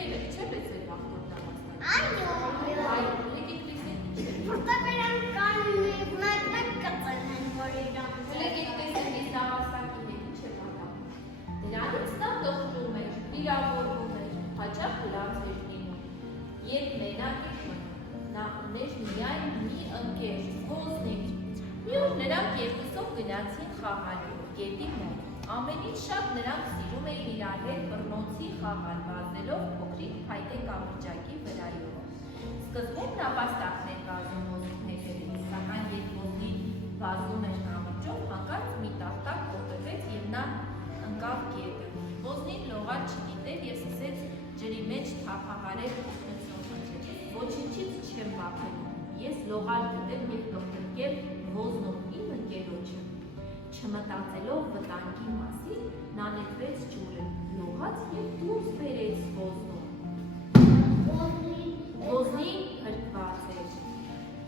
Լսել եք, չէ՞ լսել վախկոտ նապաստակը։ Այո։ Եկեք լսենք ինչ է։ Որտեղ նրանք կան մեկ կծել են, որ իրան։ Եկեք տեսնենք այս նապաստակի հետ ինչ է պատահում։ Դրանից նա տխրում էր, վիրավորվում էր, հաճախ լավ էր լինում։ Երբ մենակ էր մնում, նա ուներ միայն մի ընկեր, Ոզնիկ։ Մի օր նրանք երկուսով գնացին խաղալու գետի մոտ։ Ամենից շատ նրանք սիրում էին իրար հետ բռնոցի խաղալ, վազելով փոքրիկ փայտե կամրջակի վրայով։ Սկզբում նապաստակներ վազում ոզնիկներին, սակայն երբ Ոզնին վազում էր կամրջով, հանկարծ մի տախտակ կոտրվեց և նա ընկավ գետը։ Ոզնին լողալ չգիտեր և սկսեց ջրի մեջ թափահարել օգնություն խնդրել։ Ոչինչից չեմ վախենում, ես լողալ գիտեմ և կփրկեմ Ոզնով իմ ընկերոջը։ Չմտածելով վտանգի մասին, նա նետվեց ջուրը, լողաց և դուրս բերեց Ոզնուն։ Ոզնին հրկված էր։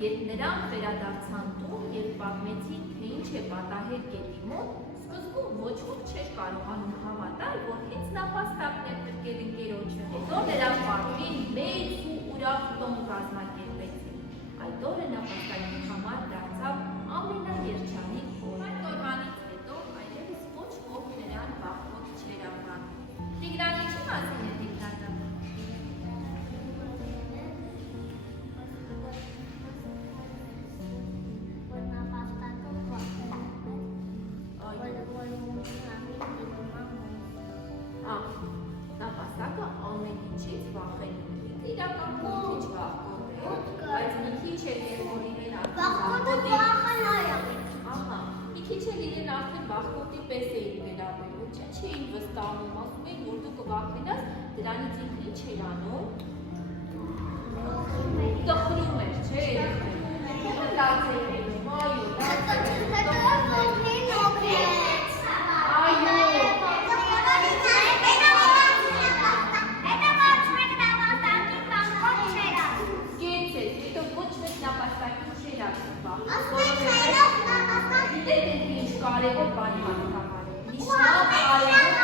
Երբ նրանք վերադարձան տուն և պատմեցին, թե ինչ է պատահել գետի մոտ, սկզբում ոչ ոք չէր կարողանում հավատալ, որ հենց նապաստակն է փրկել ընկերոջը։ Հետո նրանք պատվին մեծ ու ուրախ տոն կազմակերպեցին։ Այդ օրը նապաստակի համար դարձավ ամենաերջանիկ օրը։ Այդ օրվանից հետո այլևս ոչ ոք նրան վախկոտ չէր անվանում։ Տիգրանի ի՞նչ մասին է Տիգրանը։ Նապաստակը ամեն ինչից վախենում է։ Իրականում մի քիչ վախկոտ է, բայց մի քիչ է որ իրեն մի քիչ էլ իրեն արդեն վախկոտի պես էին վերաբերվում, չէին վստահում, ասում էին, որ դու կվախենաս, դրանից ինքը ինչ էր անում։ Տխրում էր, չէ՞։ Լաց էր լինում, այո, կարևոր բանի մատակարարել։ Մի շատ կարևոր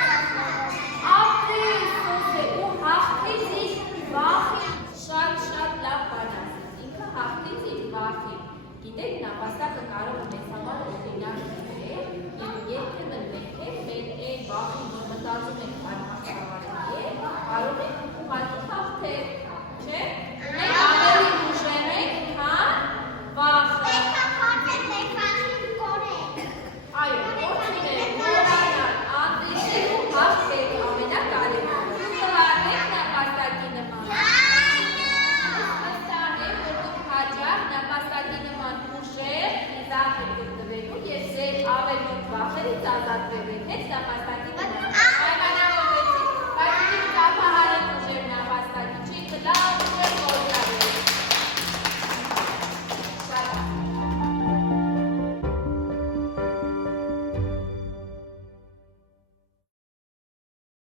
ապրեսոս է ու հաղթեց իր վախին, շատ լավ բան ասեց, ինքը հաղթեց իր վախին։ Գիտեք, նապաստակը կարող է մեզ համար օրինակ լինել, և երբեմն մենք մեր այն վախին, որ մտածում ենք բանհասկավարել է, կարող ենք ուղղակի հաղթել, չէ՞։ Մենք ավելի ուժեղ ենք, քան վախը։ Այո, ոչինչ, մոռանալ, անդեսել ու հաղթել ամենակարևորը։ Խաղալեք նապաստակի նման։ Վստահեք, որ դուք հաճախ նապաստակի նման ուժեղ, իզախ եք գտնվելու և ձեր ավելորդ վախերից ազատվելու եք հենց նապաստակի